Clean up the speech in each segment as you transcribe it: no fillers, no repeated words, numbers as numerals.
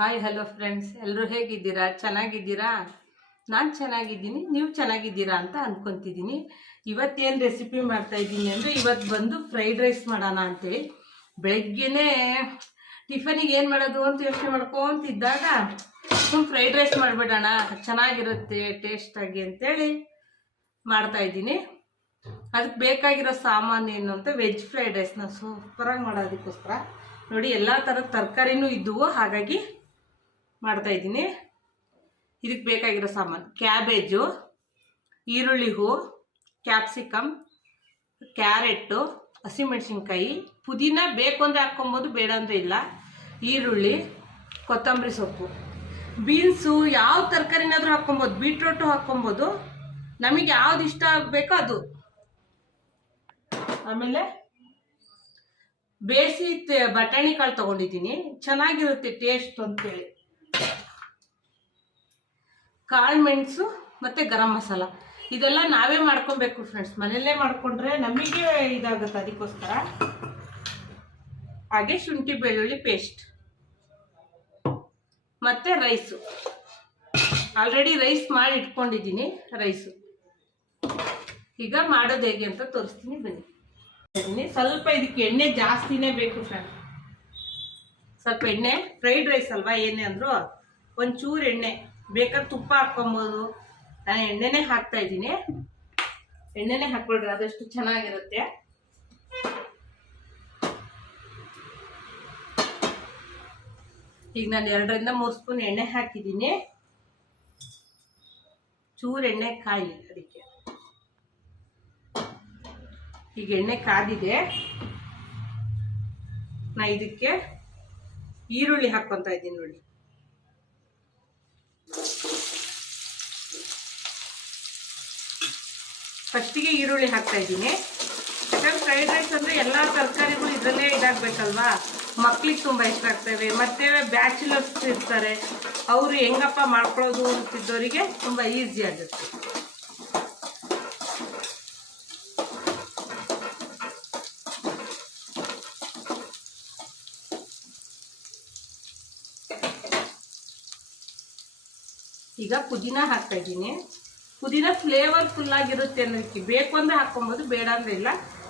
Hi hello friends, ಎಲ್ಲರೂ ಹೇಗಿದ್ದೀರಾ? ಚೆನ್ನಾಗಿದ್ದೀರಾ? ನಾನು ಚೆನ್ನಾಗಿದ್ದೀನಿ, ನೀವು ಚೆನ್ನಾಗಿದ್ದೀರಾ ಅಂತ ಅಂದ್ಕೊತಿದ್ದೀನಿ. ಇವತ್ತೇನು ರೆಸಿಪಿ ಮಾಡ್ತಾಯಿದ್ದೀನಿ ಅಂದರೆ, ಇವತ್ತು ಬಂದು ಫ್ರೈಡ್ ರೈಸ್ ಮಾಡೋಣ ಅಂತೇಳಿ. ಬೆಳಗ್ಗೆನೇ ಟಿಫನಿಗೆ ಏನು ಮಾಡೋದು ಅಂತ ಯೋಚನೆ ಮಾಡ್ಕೊತಿದ್ದಾಗ ಫ್ರೈಡ್ ರೈಸ್ ಮಾಡಿಬಿಡೋಣ, ಚೆನ್ನಾಗಿರುತ್ತೆ ಟೇಸ್ಟಾಗಿ ಅಂತೇಳಿ ಮಾಡ್ತಾಯಿದ್ದೀನಿ. ಅದಕ್ಕೆ ಬೇಕಾಗಿರೋ ಸಾಮಾನು ಏನು ಅಂತ ವೆಜ್ ಫ್ರೈಡ್ ರೈಸ್ನ ಸೂಪರಾಗಿ ಮಾಡೋದಕ್ಕೋಸ್ಕರ ನೋಡಿ, ಎಲ್ಲ ಥರದ ತರಕಾರಿನೂ ಇದ್ದವು, ಹಾಗಾಗಿ ಮಾಡ್ತಾಯಿದ್ದೀನಿ. ಇದಕ್ಕೆ ಬೇಕಾಗಿರೋ ಸಾಮಾನು: ಕ್ಯಾಬೇಜು, ಈರುಳ್ಳಿ ಹೂವು, ಕ್ಯಾಪ್ಸಿಕಮ್, ಕ್ಯಾರೆಟು, ಹಸಿಮೆಣಸಿನ್ಕಾಯಿ, ಪುದೀನ ಬೇಕು ಅಂದರೆ ಹಾಕ್ಕೊಬೋದು, ಬೇಡ ಅಂದರೆ ಇಲ್ಲ, ಈರುಳ್ಳಿ, ಕೊತ್ತಂಬರಿ ಸೊಪ್ಪು, ಬೀನ್ಸು, ಯಾವ ತರಕಾರಿನಾದರೂ ಹಾಕ್ಕೊಬೋದು, ಬೀಟ್ರೋಟು ಹಾಕ್ಕೊಬೋದು, ನಮಗೆ ಯಾವ್ದು ಇಷ್ಟ ಆಗಬೇಕೋ ಅದು. ಆಮೇಲೆ ಬೇಯಿಸಿ ಬಟಾಣಿ ಕಾಳು ತೊಗೊಂಡಿದ್ದೀನಿ, ಚೆನ್ನಾಗಿರುತ್ತೆ ಟೇಸ್ಟ್ ಅಂತೇಳಿ. ಕಾಳು ಮೆಣಸು ಮತ್ತು ಗರಂ ಮಸಾಲ, ಇದೆಲ್ಲ ನಾವೇ ಮಾಡ್ಕೊಬೇಕು ಫ್ರೆಂಡ್ಸ್. ಮನೆಯಲ್ಲೇ ಮಾಡಿಕೊಂಡ್ರೆ ನಮಗೆ ಇದಾಗುತ್ತೆ, ಅದಕ್ಕೋಸ್ಕರ. ಹಾಗೆ ಶುಂಠಿ ಬೆಳ್ಳುಳ್ಳಿ ಪೇಸ್ಟ್ ಮತ್ತು ರೈಸು. ಆಲ್ರೆಡಿ ರೈಸ್ ಮಾಡಿ ಇಟ್ಕೊಂಡಿದ್ದೀನಿ. ರೈಸು ಈಗ ಮಾಡೋದು ಹೇಗೆ ಅಂತ ತೋರಿಸ್ತೀನಿ, ಬನ್ನಿ. ಸ್ವಲ್ಪ ಇದಕ್ಕೆ ಎಣ್ಣೆ ಜಾಸ್ತಿನೇ ಬೇಕು ಫ್ರೆಂಡ್ಸ್. ಸ್ವಲ್ಪ ಎಣ್ಣೆ, ಫ್ರೈಡ್ ರೈಸ್ ಅಲ್ವಾ, ಏನೇ ಅಂದರೂ ಒಂಚೂರು ಎಣ್ಣೆ, ಬೇಕಾದ್ರೆ ತುಪ್ಪ ಹಾಕ್ಕೊಬೋದು. ನಾನು ಎಣ್ಣೆನೇ ಹಾಕ್ತಾ ಇದ್ದೀನಿ. ಎಣ್ಣೆನೇ ಹಾಕ್ಕೊಳ್ರಿ, ಆದಷ್ಟು ಚೆನ್ನಾಗಿರುತ್ತೆ. ಈಗ ನಾನು 2-3 ಸ್ಪೂನ್ ಎಣ್ಣೆ ಹಾಕಿದ್ದೀನಿ. ಚೂರು ಎಣ್ಣೆ ಕಾಯಿ, ಅದಕ್ಕೆ ಈಗ ಎಣ್ಣೆ ಕಾದಿದೆ. ನಾ ಇದಕ್ಕೆ ಈರುಳ್ಳಿ ಹಾಕ್ಕೊತಾ ಇದ್ದೀನಿ ನೋಡಿ. ಫಸ್ಟಿಗೆ ಈರುಳ್ಳಿ ಹಾಕ್ತಾ ಇದ್ದೀನಿ, ಯಾಕಂದ್ರೆ ಫ್ರೈಡ್ ರೈಸ್ ಅಂದರೆ ಎಲ್ಲ ತರಕಾರಿಗಳು ಇದರಲ್ಲೇ ಇದಾಗಬೇಕಲ್ವಾ. ಮಕ್ಳಿಗೆ ತುಂಬ ಇಷ್ಟ ಆಗ್ತವೆ, ಮತ್ತು ಬ್ಯಾಚುಲರ್ಸ್ ಇರ್ತಾರೆ, ಅವರು ಹೆಂಗಪ್ಪ ಮಾಡ್ಕೊಳ್ಳೋದು ಅಂತಿದ್ದವರಿಗೆ ತುಂಬ ಈಸಿ ಆಗುತ್ತೆ. ಈಗ ಪುದೀನ ಹಾಕ್ತಾ ಇದ್ದೀನಿ. ಪುದೀನ ಫ್ಲೇವರ್ಫುಲ್ ಆಗಿರುತ್ತೆ ಅನ್ನೋದಕ್ಕೆ, ಬೇಕು ಅಂದರೆ ಹಾಕ್ಕೊಬೋದು, ಬೇಡ ಅಂದರೆ ಇಲ್ಲ.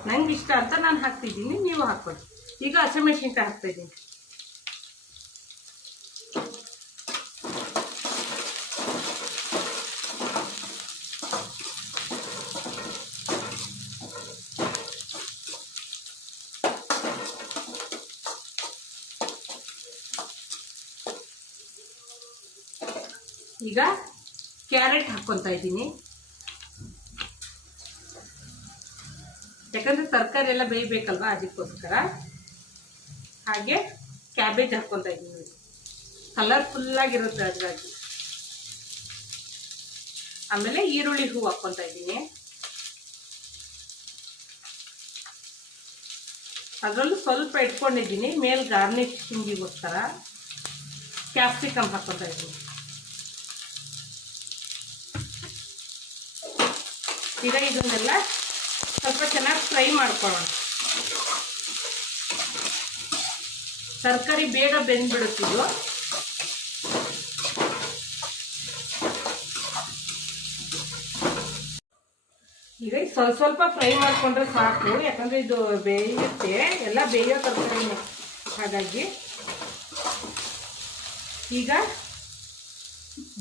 ನಂಗೆ ಇಷ್ಟ ಅಂತ ನಾನು ಹಾಕ್ತಿದ್ದೀನಿ, ನೀವು ಹಾಕ್ಕೊಳ್ಳಿ. ಈಗ ಹಸಿಮೆಣಸಿನ್ಕಾಯಿ ಹಾಕ್ತಾ ಇದ್ದೀನಿ. ಈಗ ಕ್ಯಾರೆಟ್ ಹಾಕ್ಕೊತಾ ಇದ್ದೀನಿ, ಯಾಕಂದರೆ ತರಕಾರಿ ಎಲ್ಲ ಬೇಯಬೇಕಲ್ವ, ಅದಕ್ಕೋಸ್ಕರ. ಹಾಗೆ ಕ್ಯಾಬೇಜ್ ಹಾಕ್ಕೊತಾ ಇದ್ದೀನಿ ನೋಡಿ, ಕಲರ್ಫುಲ್ಲಾಗಿರುತ್ತೆ ಅದ್ರಾಗಿ. ಆಮೇಲೆ ಈರುಳ್ಳಿ ಹೂವು ಹಾಕ್ಕೊತಾ ಇದ್ದೀನಿ. ಅದರಲ್ಲೂ ಸ್ವಲ್ಪ ಇಟ್ಕೊಂಡಿದ್ದೀನಿ ಮೇಲೆ ಗಾರ್ನಿಶಿಂಗಿಗೋಸ್ಕರ. ಕ್ಯಾಪ್ಸಿಕಮ್ ಹಾಕ್ಕೊತಾ ಇದ್ದೀನಿ. ಈಗ ಇದನ್ನೆಲ್ಲ ಸ್ವಲ್ಪ ಚೆನ್ನಾಗಿ ಫ್ರೈ ಮಾಡ್ಕೊಳ್ಳೋಣ. ತರಕಾರಿ ಬೇಗ ಬೆಂದ್ಬಿಡುತ್ತಿದ್ದು. ಈಗ ಸ್ವಲ್ಪ ಫ್ರೈ ಮಾಡಿಕೊಂಡ್ರೆ ಸಾಕು, ಯಾಕಂದರೆ ಇದು ಬೇಯುತ್ತೆ, ಎಲ್ಲ ಬೇಯೋ ತರಕಾರಿನೇ, ಹಾಗಾಗಿ. ಈಗ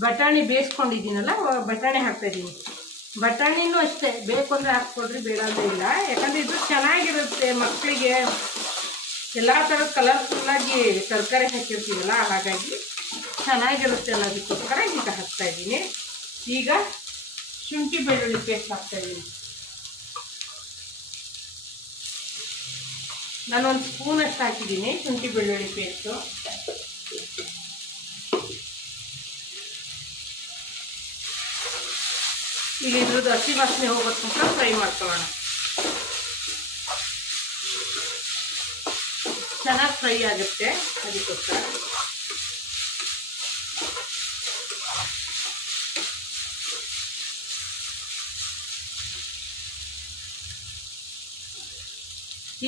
ಬಟಾಣಿ ಬೇಯಿಸ್ಕೊಂಡಿದ್ದೀನಲ್ಲ, ಬಟಾಣಿ ಹಾಕ್ತಾಯಿದ್ದೀನಿ. ಬಟಾಣಿನೂ ಅಷ್ಟೇ, ಬೇಕು ಅಂದರೆ ಹಾಕ್ಕೊಡ್ರಿ, ಬೇಡ ಅಂದರೆ ಇಲ್ಲ. ಯಾಕಂದರೆ ಇದು ಚೆನ್ನಾಗಿರುತ್ತೆ ಮಕ್ಕಳಿಗೆ, ಎಲ್ಲ ಥರದ ಕಲರ್ಫುಲ್ಲಾಗಿ ತರಕಾರಿ ಹಾಕಿರ್ತೀವಲ್ಲ, ಹಾಗಾಗಿ ಚೆನ್ನಾಗಿರುತ್ತೆ ಅನ್ನೋದಕ್ಕೋಸ್ಕರ ಈಗ ಹಾಕ್ತಾಯಿದ್ದೀನಿ. ಈಗ ಶುಂಠಿ ಬೆಳ್ಳುಳ್ಳಿ ಪೇಸ್ಟ್ ಹಾಕ್ತಾಯಿದ್ದೀನಿ. ನಾನೊಂದು ಸ್ಪೂನಷ್ಟು ಹಾಕಿದ್ದೀನಿ ಶುಂಠಿ ಬೆಳ್ಳುಳ್ಳಿ ಪೇಸ್ಟು. ಈಗ ಇದ್ರದ್ದು ಹಸಿ ವಾಸನೆ ಹೋಗೋ ತನಕ ಫ್ರೈ ಮಾಡ್ಕೊಳ್ಳೋಣ. ಚೆನ್ನಾಗಿ ಫ್ರೈ ಆಗುತ್ತೆ, ಅದಕ್ಕೋಸ್ಕರ.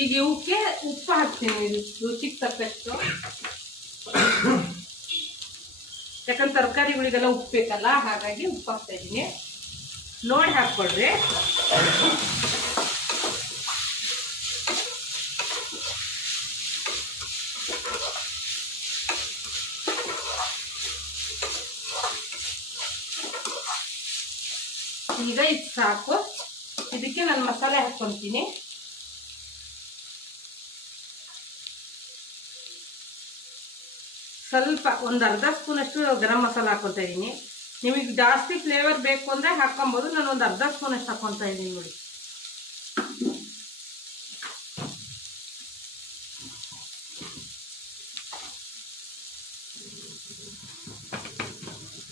ಈಗ ಇವಕ್ಕೆ ಉಪ್ಪು ಹಾಕ್ತೀನಿ, ರುಚಿಗೆ ತಕ್ಕಷ್ಟು. ಯಾಕಂದ್ರೆ ತರಕಾರಿಗಳಿಗೆಲ್ಲ ಉಪ್ಪು ಬೇಕಲ್ಲ, ಹಾಗಾಗಿ ಉಪ್ಪು ಹಾಕ್ತಾ ಇದ್ದೀನಿ. ನೋಡಿ ಹಾಕ್ಕೊಳ್ರಿ. ಈಗ ಇದು ಸಾಕು. ಇದಕ್ಕೆ ನಾನು ಮಸಾಲೆ ಹಾಕ್ಕೊತೀನಿ. ಸ್ವಲ್ಪ ಒಂದು ಅರ್ಧ ಸ್ಪೂನಷ್ಟು ಗರಂ ಮಸಾಲ ಹಾಕ್ಕೊತಾ ಇದ್ದೀನಿ. ನಿಮಗೆ ಜಾಸ್ತಿ ಫ್ಲೇವರ್ ಬೇಕು ಅಂದರೆ ಹಾಕ್ಕೊಬೋದು. ನಾನು ಒಂದು ಅರ್ಧ ಸ್ಪೂನಷ್ಟು ಹಾಕ್ಕೊತಾ ಇದ್ದೀನಿ ನೋಡಿ.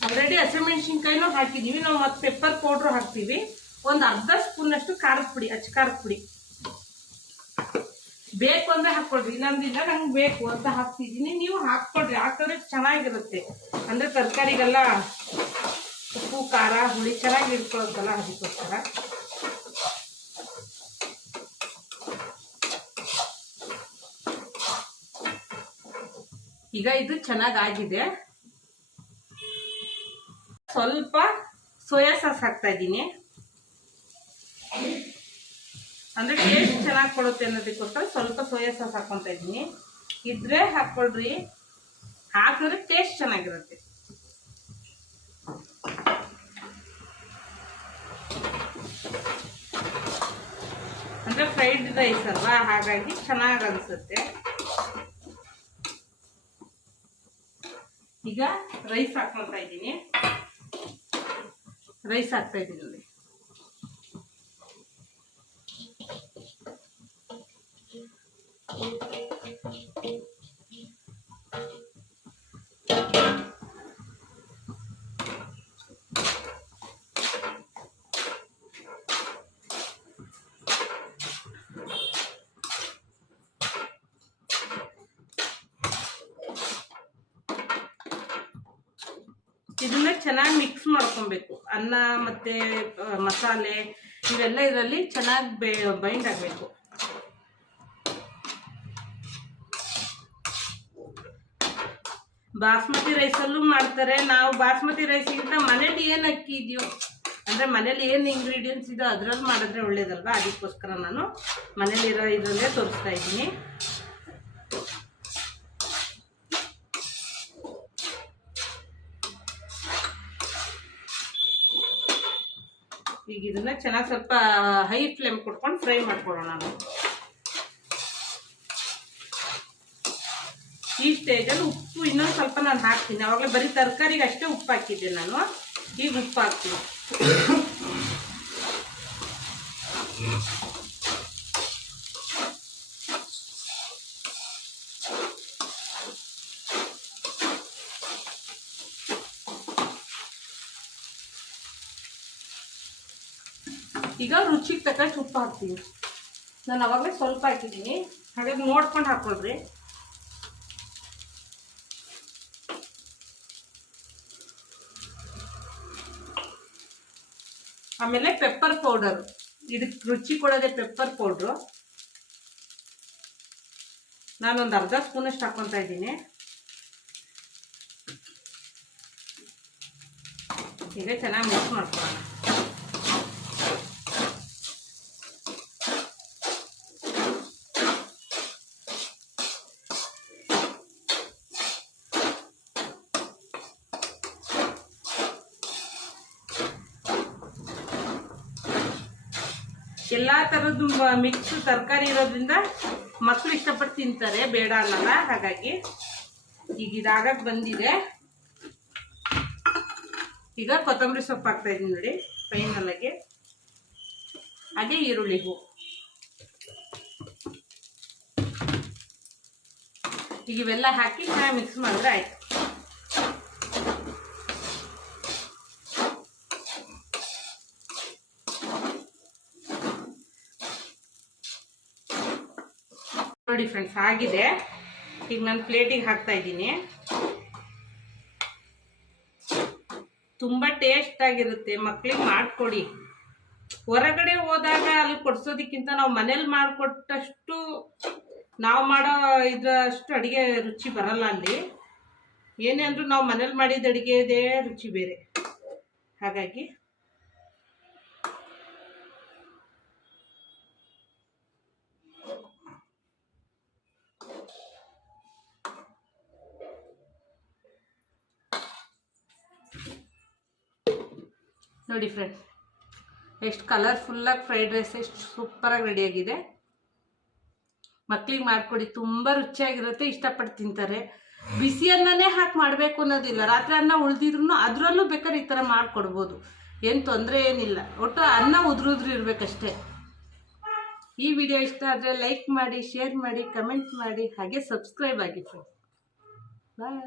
ಆಲ್ರೆಡಿ ಹಸಿಮೆಣಸಿನ್ಕಾಯಿನೂ ಹಾಕಿದ್ದೀವಿ ನಾವು, ಮತ್ತು ಪೆಪ್ಪರ್ ಪೌಡ್ರು ಹಾಕ್ತೀವಿ. ಒಂದು ಅರ್ಧ ಸ್ಪೂನಷ್ಟು ಖಾರದ ಪುಡಿ, ಅಚ್ಚ ಖಾರದ ಪುಡಿ ಬೇಕು ಅಂದರೆ ಹಾಕ್ಕೊಳ್ರಿ, ಇಲ್ಲಂದಿಲ್ಲ ನಂಗೆ ಬೇಕು ಅಂತ ಹಾಕ್ತಿದ್ದೀನಿ. ನೀವು ಹಾಕ್ಕೊಳ್ರಿ, ಹಾಕಿದ್ರೆ ಚೆನ್ನಾಗಿರುತ್ತೆ. ಅಂದರೆ ತರಕಾರಿಗೆಲ್ಲ ಉಪ್ಪು ಖಾರ ಹುಳಿ ಚೆನ್ನಾಗಿ ಇಟ್ಕೊಳ್ಳೋದಲ್ಲ, ಅದಕ್ಕೋಸ್ಕರ. ಈಗ ಇದು ಚೆನ್ನಾಗಾಗಿದೆ. ಸ್ವಲ್ಪ ಸೋಯಾ ಸಾಸ್ ಹಾಕ್ತಾ ಇದ್ದೀನಿ. ಅಂದರೆ ಟೇಸ್ಟ್ ಚೆನ್ನಾಗಿ ಕೊಡುತ್ತೆ ಅನ್ನೋದಕ್ಕೋಸ್ಕರ ಸ್ವಲ್ಪ ಸೋಯಾ ಸಾಸ್ ಹಾಕ್ಕೊತಾ ಇದ್ದೀನಿ. ಇದ್ರೆ ಹಾಕ್ಕೊಳ್ರಿ, ಹಾಕಿದ್ರೆ ಟೇಸ್ಟ್ ಚೆನ್ನಾಗಿರುತ್ತೆ. ಅಂದರೆ ಫ್ರೈಡ್ ರೈಸ್ ಅಲ್ವಾ, ಹಾಗಾಗಿ ಚೆನ್ನಾಗಿ ಅನಿಸುತ್ತೆ. ಈಗ ರೈಸ್ ಹಾಕ್ಕೊತಾ ಇದ್ದೀನಿ. ರೈಸ್ ಹಾಕ್ತಾ ಇದ್ದೀನಿ ನೋಡಿ. ಇದನ್ನ ಚೆನ್ನಾಗಿ ಮಿಕ್ಸ್ ಮಾಡ್ಕೊಬೇಕು. ಅನ್ನ ಮತ್ತೆ ಮಸಾಲೆ ಇವೆಲ್ಲ ಇದರಲ್ಲಿ ಚೆನ್ನಾಗಿ ಬೈಂಡ್ ಆಗಬೇಕು. ಬಾಸ್ಮತಿ ರೈಸಲ್ಲೂ ಮಾಡ್ತಾರೆ. ನಾವು ಬಾಸ್ಮತಿ ರೈಸ್ಗಿಂತ ಮನೇಲಿ ಏನು ಅಕ್ಕಿ ಇದೆಯೋ, ಅಂದರೆ ಮನೇಲಿ ಏನು ಇಂಗ್ರೀಡಿಯೆಂಟ್ಸ್ ಇದೆಯೋ ಅದರಲ್ಲಿ ಮಾಡಿದ್ರೆ ಒಳ್ಳೇದಲ್ವಾ, ಅದಕ್ಕೋಸ್ಕರ ನಾನು ಮನೇಲಿರೋ ಇದರಲ್ಲೇ ತೋರಿಸ್ತಾ ಇದ್ದೀನಿ. ಈಗ ಇದನ್ನ ಚೆನ್ನಾಗಿ ಸ್ವಲ್ಪ ಹೈ ಫ್ಲೇಮ್ ಕೊಟ್ಕೊಂಡು ಫ್ರೈ ಮಾಡ್ಕೊಳ್ಳೋಣ ನಾವು. ಈ ಸ್ಟೇಜಲ್ಲಿ ಉಪ್ಪು ಇನ್ನೊಂದು ಸ್ವಲ್ಪ ನಾನು ಹಾಕ್ತೀನಿ. ಆವಾಗಲೇ ಬರೀ ತರಕಾರಿಗೆ ಅಷ್ಟೇ ಉಪ್ಪು ಹಾಕಿದ್ದೆ ನಾನು, ಈಗ ಉಪ್ಪು ಹಾಕ್ತೀನಿ. ಈಗ ರುಚಿಗೆ ತಕ್ಕಷ್ಟು ಉಪ್ಪು ಹಾಕ್ತೀನಿ. ನಾನು ಅವಾಗಲೇ ಸ್ವಲ್ಪ ಹಾಕಿದ್ದೀನಿ, ಹಾಗಾಗಿ ನೋಡ್ಕೊಂಡು ಹಾಕ್ಕೊಳ್ರಿ. ಆಮೇಲೆ ಪೆಪ್ಪರ್ ಪೌಡರ್, ಇದಕ್ಕೆ ರುಚಿ ಕೊಡೋದೆ ಪೆಪ್ಪರ್ ಪೌಡ್ರು. ನಾನೊಂದು ಅರ್ಧ ಸ್ಪೂನಷ್ಟು ಹಾಕ್ಕೊತಾ ಇದ್ದೀನಿ. ಈಗ ಚೆನ್ನಾಗಿ ಮಿಕ್ಸ್ ಮಾಡ್ಕೊಳ್ಳೋಣ. ಎಲ್ಲ ಥರದ್ದು ಮಿಕ್ಸ್ ತರಕಾರಿ ಇರೋದ್ರಿಂದ ಮಕ್ಕಳು ಇಷ್ಟಪಟ್ಟು ತಿಂತಾರೆ, ಬೇಡ ಅನ್ನಲ್ಲ. ಹಾಗಾಗಿ ಈಗ ಇದಾಗಕ್ಕೆ ಬಂದಿದೆ. ಈಗ ಕೊತ್ತಂಬರಿ ಸೊಪ್ಪು ಹಾಕ್ತಾ ಇದ್ದೀನಿ ನೋಡಿ ಫೈನಲ್ಲಾಗಿ. ಹಾಗೆ ಈರುಳ್ಳಿ ಹೂ. ಈಗ ಇವೆಲ್ಲ ಹಾಕಿ ಚೆನ್ನಾಗಿ ಮಿಕ್ಸ್ ಮಾಡಿದ್ರೆ ಆಯ್ತು. ನೋಡಿ ಫ್ರೆಂಡ್ಸ್, ಆಗಿದೆ. ಈಗ ನಾನು ಪ್ಲೇಟಿಗೆ ಹಾಕ್ತಾ ಇದ್ದೀನಿ. ತುಂಬ ಟೇಸ್ಟ್ ಆಗಿರುತ್ತೆ, ಮಕ್ಕಳಿಗೆ ಮಾಡಿಕೊಡಿ. ಹೊರಗಡೆ ಹೋದಾಗ ಅಲ್ಲಿ ಕೊಡ್ಸೋದಕ್ಕಿಂತ ನಾವು ಮನೇಲಿ ಮಾಡಿಕೊಟ್ಟಷ್ಟು ನಾವು ಮಾಡೋ ಇದರಷ್ಟು ಅಡುಗೆ ರುಚಿ ಬರಲ್ಲ ಅಲ್ಲಿ. ಏನೇ ಅಂದರೂ ನಾವು ಮನೇಲಿ ಮಾಡಿದ ಅಡುಗೆದೇ ರುಚಿ ಬೇರೆ. ಹಾಗಾಗಿ ನೋಡಿ ಫ್ರೆಂಡ್ಸ್, ಎಷ್ಟು ಕಲರ್ಫುಲ್ಲಾಗಿ ಫ್ರೈಡ್ ರೈಸ್ ಎಷ್ಟು ಸೂಪರಾಗಿ ರೆಡಿಯಾಗಿದೆ. ಮಕ್ಳಿಗೆ ಮಾಡಿಕೊಡಿ, ತುಂಬ ರುಚಿಯಾಗಿರುತ್ತೆ, ಇಷ್ಟಪಟ್ಟು ತಿಂತಾರೆ. ಬಿಸಿ ಅನ್ನನೇ ಹಾಕಿ ಮಾಡಬೇಕು ಅನ್ನೋದಿಲ್ಲ, ರಾತ್ರಿ ಅನ್ನ ಉಳಿದಿದ್ರು ಅದರಲ್ಲೂ ಬೇಕಾದ್ರೆ ಈ ಥರ ಮಾಡಿಕೊಡ್ಬೋದು, ಏನು ತೊಂದರೆ ಏನಿಲ್ಲ. ಒಟ್ಟು ಅನ್ನ ಉದುರು ಇರಬೇಕಷ್ಟೇ. ಈ ವಿಡಿಯೋ ಇಷ್ಟ ಆದರೆ ಲೈಕ್ ಮಾಡಿ, ಶೇರ್ ಮಾಡಿ, ಕಮೆಂಟ್ ಮಾಡಿ, ಹಾಗೆ ಸಬ್ಸ್ಕ್ರೈಬ್ ಆಗಿ ಫ್ರೆಂಡ್ಸ್. ಬಾಯ್.